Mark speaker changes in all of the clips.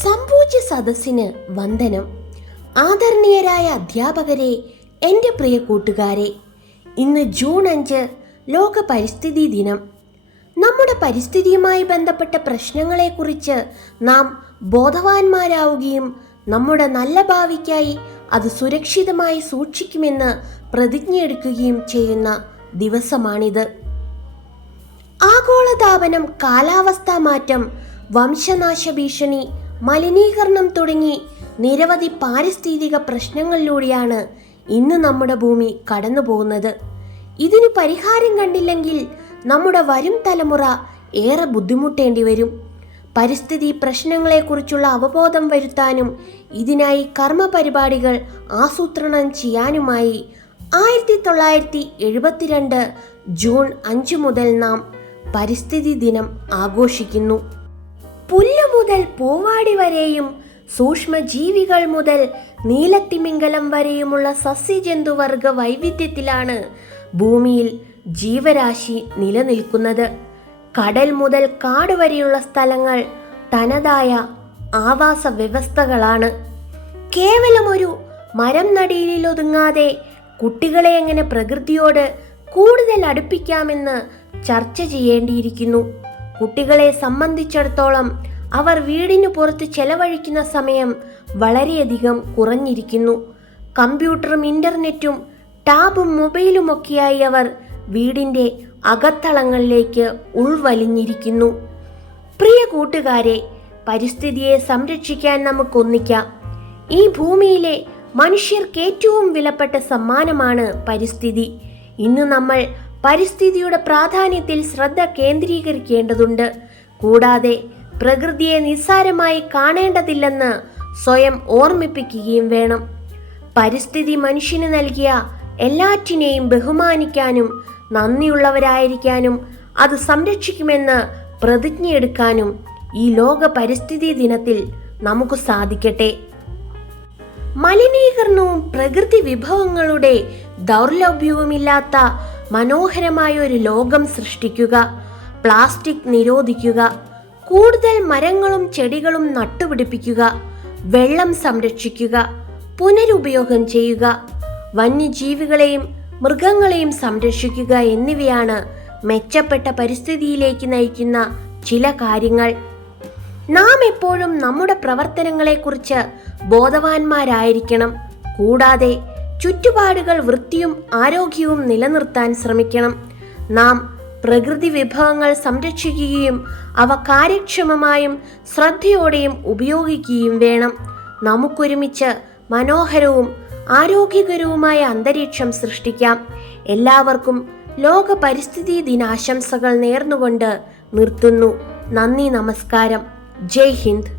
Speaker 1: സമ്പൂജ്യ സദസ്സിന് വന്ദനം. ആദരണീയരായ അധ്യാപകരെ എന്റെ പ്രിയ കൂട്ടുകാരെ ഇന്ന് ജൂൺ അഞ്ച് ലോക പരിസ്ഥിതി ദിനം. നമ്മുടെ പരിസ്ഥിതിയുമായി ബന്ധപ്പെട്ട പ്രശ്നങ്ങളെക്കുറിച്ച് നാം ബോധവാന്മാരാവുകയും നമ്മുടെ നല്ല ഭാവിക്കായി അത് സുരക്ഷിതമായി സൂക്ഷിക്കുമെന്ന് പ്രതിജ്ഞയെടുക്കുകയും ചെയ്യുന്ന ദിവസമാണിത്. ആഗോളതാപനം കാലാവസ്ഥാ മാറ്റം വംശനാശ ഭീഷണി മലിനീകരണം തുടങ്ങി നിരവധി പാരിസ്ഥിതിക പ്രശ്നങ്ങളിലൂടെയാണ് ഇന്ന് നമ്മുടെ ഭൂമി കടന്നു പോകുന്നത് ഇതിന് പരിഹാരം കണ്ടില്ലെങ്കിൽ നമ്മുടെ വരും തലമുറ ഏറെ ബുദ്ധിമുട്ടേണ്ടി വരും. പരിസ്ഥിതി പ്രശ്നങ്ങളെക്കുറിച്ചുള്ള അവബോധം വരുത്താനും ഇതിനായി കർമ്മ പരിപാടികൾ ആസൂത്രണം ചെയ്യാനുമായി ആയിരത്തി തൊള്ളായിരത്തി എഴുപത്തിരണ്ട് ജൂൺ അഞ്ച് മുതൽ നാം പരിസ്ഥിതി ദിനം ആഘോഷിക്കുന്നു. മുതൽ പൂവാടി വരെയും സൂക്ഷ്മജീവികൾ മുതൽ നീലത്തിമിംഗലം വരെയുമുള്ള സസ്യജന്തുവർഗ വൈവിധ്യത്തിലാണ് ഭൂമിയിൽ ജീവരാശി നിലനിൽക്കുന്നത്. കടൽ മുതൽ കാട് വരെയുള്ള സ്ഥലങ്ങൾ തനതായ ആവാസ വ്യവസ്ഥകളാണ്. കേവലം ഒരു മരം നടീലിൽ ഒതുങ്ങാതെ കുട്ടികളെ എങ്ങനെ പ്രകൃതിയോട് കൂടുതൽ അടുപ്പിക്കാമെന്ന് ചർച്ച ചെയ്യേണ്ടിയിരിക്കുന്നു. കുട്ടികളെ സംബന്ധിച്ചിടത്തോളം അവർ വീടിനു പുറത്ത് ചെലവഴിക്കുന്ന സമയം വളരെയധികം കുറഞ്ഞിരിക്കുന്നു. കമ്പ്യൂട്ടറും ഇന്റർനെറ്റും ടാബും മൊബൈലുമൊക്കെയായി അവർ വീടിന്റെ അകത്തളങ്ങളിലേക്ക് ഉൾവലിഞ്ഞിരിക്കുന്നു. പ്രിയ കൂട്ടുകാരെ പരിസ്ഥിതിയെ സംരക്ഷിക്കാൻ നമുക്കൊന്നിക്കാം. ഈ ഭൂമിയിലെ മനുഷ്യർക്ക് ഏറ്റവും വിലപ്പെട്ട സമ്മാനമാണ് പരിസ്ഥിതി. ഇന്ന് നമ്മൾ പരിസ്ഥിതിയുടെ പ്രാധാന്യത്തിൽ ശ്രദ്ധ കേന്ദ്രീകരിക്കേണ്ടതുണ്ട്. കൂടാതെ പ്രകൃതിയെ നിസ്സാരമായി കാണേണ്ടതില്ലെന്ന് സ്വയം ഓർമ്മിപ്പിക്കുകയും വേണം. പരിസ്ഥിതി മനുഷ്യന് നൽകിയ എല്ലാറ്റിനെയും ബഹുമാനിക്കാനും നന്ദിയുള്ളവരായിരിക്കാനും അത് സംരക്ഷിക്കുമെന്ന് പ്രതിജ്ഞയെടുക്കാനും ഈ ലോക പരിസ്ഥിതി ദിനത്തിൽ നമുക്ക് സാധിക്കട്ടെ. മലിനീകരണവും പ്രകൃതി വിഭവങ്ങളുടെ ദൗർലഭ്യവുമില്ലാത്ത മനോഹരമായ ഒരു ലോകം സൃഷ്ടിക്കുക പ്ലാസ്റ്റിക് നിരോധിക്കുക കൂടുതൽ മരങ്ങളും ചെടികളും നട്ടുപിടിപ്പിക്കുക വെള്ളം സംരക്ഷിക്കുക പുനരുപയോഗം ചെയ്യുക വന്യജീവികളെയും മൃഗങ്ങളെയും സംരക്ഷിക്കുക എന്നിവയാണ് മെച്ചപ്പെട്ട പരിസ്ഥിതിയിലേക്ക് നയിക്കുന്ന ചില കാര്യങ്ങൾ. നാം എപ്പോഴും നമ്മുടെ പ്രവർത്തനങ്ങളെക്കുറിച്ച് ബോധവാന്മാരായിരിക്കണം. കൂടാതെ ചുറ്റുപാടുകൾ വൃത്തിയും ആരോഗ്യവും നിലനിർത്താൻ ശ്രമിക്കണം. നാം പ്രകൃതി വിഭവങ്ങൾ സംരക്ഷിക്കുകയും അവ കാര്യക്ഷമമായും ശ്രദ്ധയോടെയും ഉപയോഗിക്കുകയും വേണം. നമുക്കൊരുമിച്ച് മനോഹരവും ആരോഗ്യകരവുമായ അന്തരീക്ഷം സൃഷ്ടിക്കാം. എല്ലാവർക്കും ലോക പരിസ്ഥിതി ദിനാശംസകൾ നേർന്നുകൊണ്ട് നിർത്തുന്നു. നന്ദി നമസ്കാരം. ജയ് ഹിന്ദ്.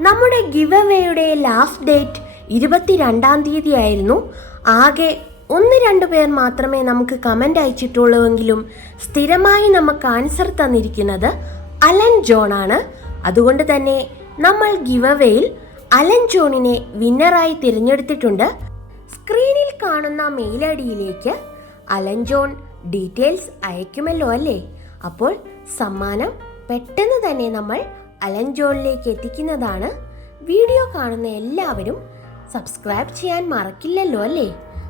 Speaker 1: നമ്മുടെ ഗിവ് ലാസ്റ്റ് ഡേറ്റ് ഇരുപത്തിരണ്ടാം തീയതി ആയിരുന്നു ആകെ ഒന്ന് രണ്ട് പേർ മാത്രമേ നമുക്ക് കമന്റ് അയച്ചിട്ടുള്ളൂവെങ്കിലും സ്ഥിരമായി നമുക്ക് ആൻസർ തന്നിരിക്കുന്നത് അലൻ ജോൺ ആണ്. അതുകൊണ്ട് തന്നെ നമ്മൾ ഗിവ് അവേയിൽ അലൻ ജോണിനെ വിന്നറായി തിരഞ്ഞെടുത്തിട്ടുണ്ട്. സ്ക്രീനിൽ കാണുന്ന മെയിൽ ഐ ഡിയിലേക്ക് അലൻ ജോൺ ഡീറ്റെയിൽസ് അയക്കുമല്ലോ അല്ലേ? അപ്പോൾ സമ്മാനം പെട്ടെന്ന് തന്നെ നമ്മൾ അലൻ ജോണിലേക്ക് എത്തിക്കുന്നതാണ്. വീഡിയോ കാണുന്ന എല്ലാവരും സബ്സ്ക്രൈബ് ചെയ്യാൻ മറക്കില്ലല്ലോ അല്ലേ?